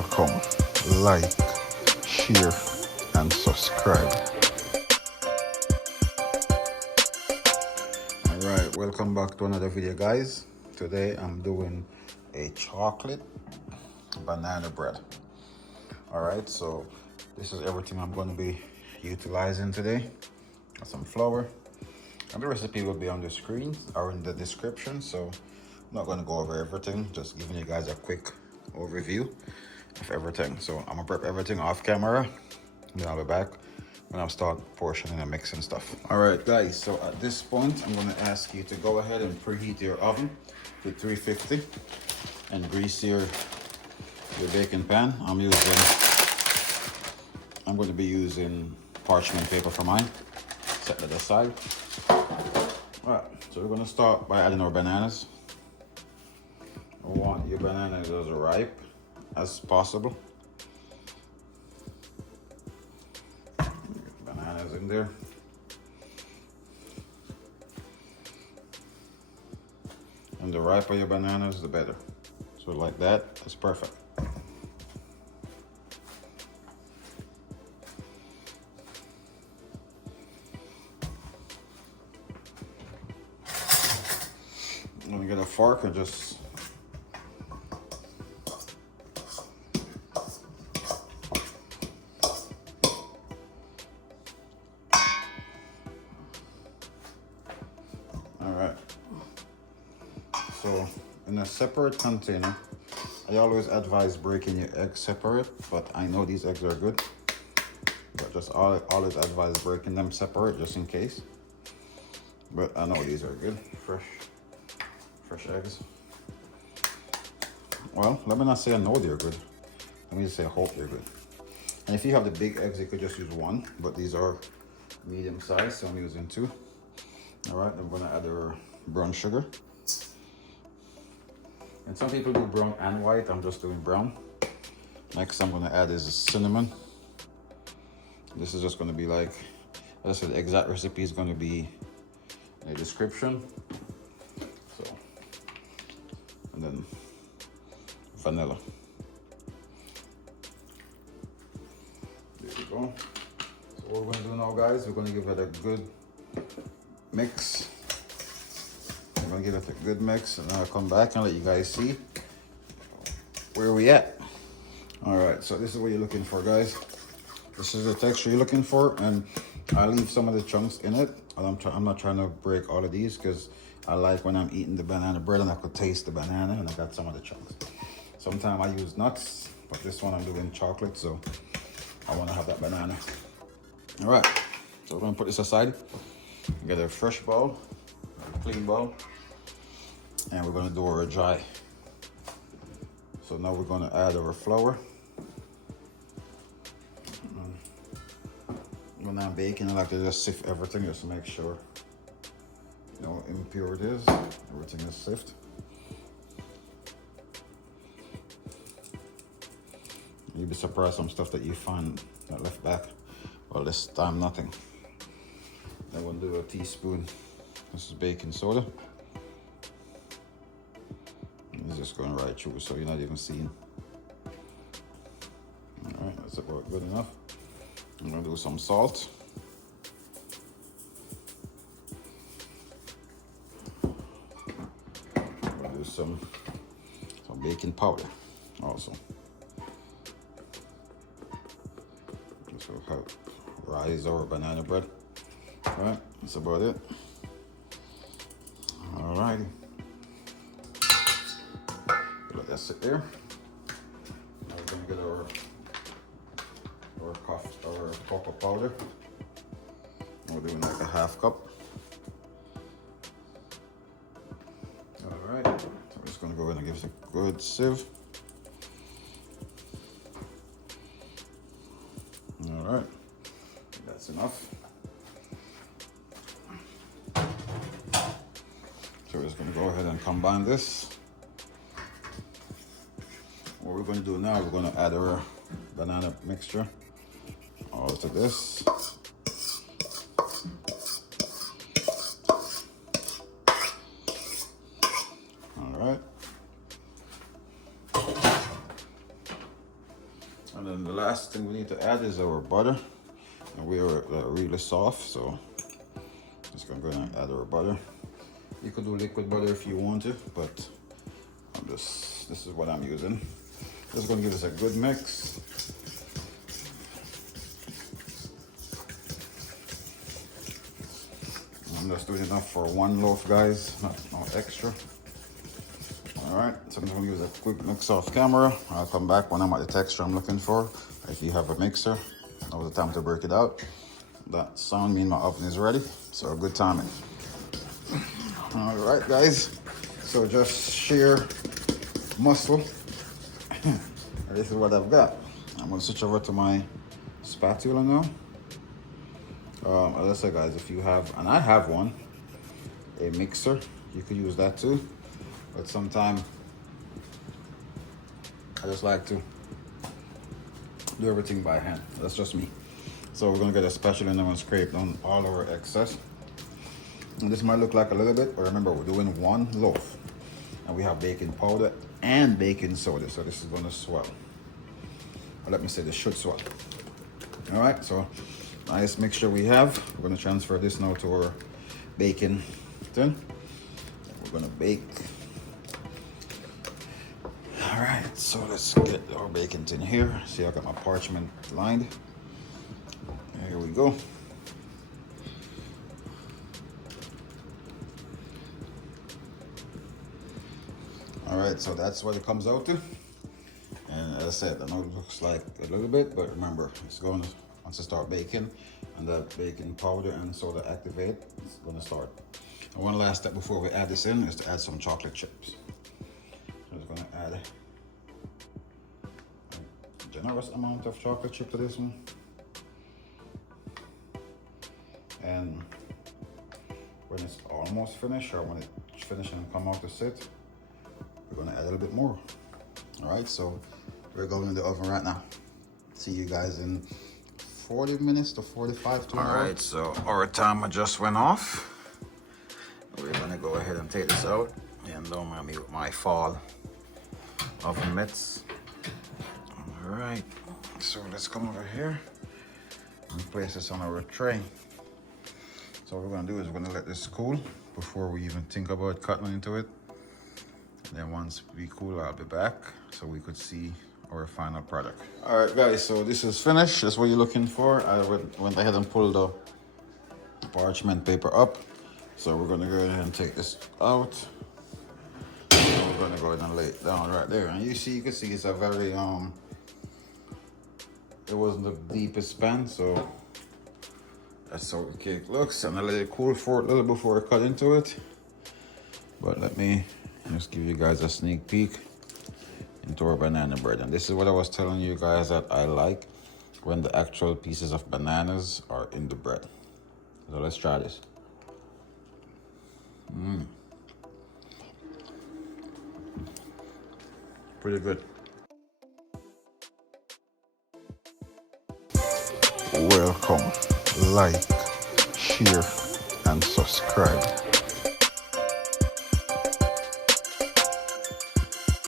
welcome, like, share, and subscribe. Alright, welcome back to another video, guys. Today I'm doing a chocolate banana bread. Alright, so this is everything I'm going to be utilizing today. Got some flour, and the recipe will be on the screen or in the description, so I'm not going to go over everything, just giving you guys a quick overview of everything. So I'm gonna prep everything off camera, then I'll be back when I start portioning and mixing stuff. All right, guys, so at this point I'm going to ask you to go ahead and preheat your oven to 350 and grease your baking pan. I'm going to be using parchment paper for mine. Set that aside. All right, so we're going to start by adding our bananas. We want your bananas as ripe as possible. Bananas in there. And the riper your bananas, the better. So like that, that's perfect. I'm gonna get a fork and just so in a separate container, I always advise breaking your eggs separate, but I know these eggs are good. But just always advise breaking them separate just in case. But I know these are good, fresh eggs. Well, let me not say I know they're good. Let me just say I hope they're good. And if you have the big eggs, you could just use one, but these are medium size, so I'm using two. All right, I'm gonna add our brown sugar. And some people do brown and white. I'm just doing brown. Next I'm gonna add is cinnamon. This is just gonna be like, as I said, the exact recipe is gonna be in the description. So, and then vanilla. There we go. So what we're gonna do now, guys, we're gonna give it a good mix. I'm gonna give it a good mix, and then I'll come back and let you guys see where we at. All right, so this is what you're looking for, guys. This is the texture you're looking for, and I leave some of the chunks in it. I'm not trying to break all of these because I like when I'm eating the banana bread and I could taste the banana, and I got some of the chunks. Sometimes I use nuts, but this one I'm doing chocolate, so I want to have that banana. All right, so we're gonna put this aside. Get a fresh bowl, a clean bowl. And we're gonna do our dry. So now we're gonna add our flour. When I'm baking, I like to just sift everything just to make sure no impurities. Everything is sifted. You'd be surprised some stuff that you find that left back. Well, this time nothing. Then we'll do a teaspoon. This is baking soda. It's just going right through, so you're not even seeing. All right, that's about good enough. I'm gonna do some salt. I'm gonna do some baking powder also. This will help rise our banana bread. All right, that's about it. All righty. Let that sit there. Now we're gonna get our cocoa powder. We're doing like a half cup. All right, so we're just gonna go ahead and give it a good sieve. All right, that's enough. So we're just gonna go ahead and combine this. What we're going to do now, we're going to add our banana mixture all to this. All right. And then the last thing we need to add is our butter. And we are really soft, so just gonna go ahead and add our butter. You could do liquid butter if you want to, but this is what I'm using. Just gonna give this a good mix. I'm just doing enough for one loaf, guys, no extra. All right, so I'm just gonna use a quick mix off camera. I'll come back when I'm at the texture I'm looking for. If you have a mixer, now's the time to break it out. That sound means my oven is ready, so good timing. All right, guys, so just sheer muscle. This is what I've got. I'm gonna switch over to my spatula now. As I said, guys, if you have, and I have one, a mixer, you could use that too. But sometimes I just like to do everything by hand. That's just me. So we're gonna get a spatula and I'm gonna scrape down all our excess. And this might look like a little bit, but remember we're doing one loaf. And we have baking powder and baking soda, so this is gonna swell. Or let me say this should swell. All right, so nice mixture we have. We're gonna transfer this now to our baking tin. We're gonna bake. All right, so let's get our baking tin here. See, I got my parchment lined. Here we go. All right, so that's what it comes out to. And as I said, I know it looks like a little bit, but remember, it's going to, once it start baking, and that baking powder and soda activate, it's gonna start. And one last step before we add this in is to add some chocolate chips. So I'm just gonna add a generous amount of chocolate chip to this one. And when it's almost finished, or when it's finished and come out to sit, we're gonna add a little bit more. All right, so we're going in the oven right now. See you guys in 40 minutes to 45 to an hour. All right, so our timer just went off. We're gonna go ahead and take this out. And don't mind me with my fall oven mitts. All right, so let's come over here and place this on our tray. So what we're gonna do is we're gonna let this cool before we even think about cutting into it. And then once we cool, I'll be back so we could see our final product. All right, guys, so this is finished. That's what you're looking for. I went ahead and pulled the parchment paper up. So we're gonna go ahead and take this out. And we're gonna go ahead and lay it down right there. And you can see it's a very, it wasn't the deepest pan, so that's how the cake looks. And I let it cool for a little before I cut into it. But let me just give you guys a sneak peek into our banana bread. And this is what I was telling you guys that I like, when the actual pieces of bananas are in the bread. So let's try this. Pretty good. Welcome, like, share, and subscribe.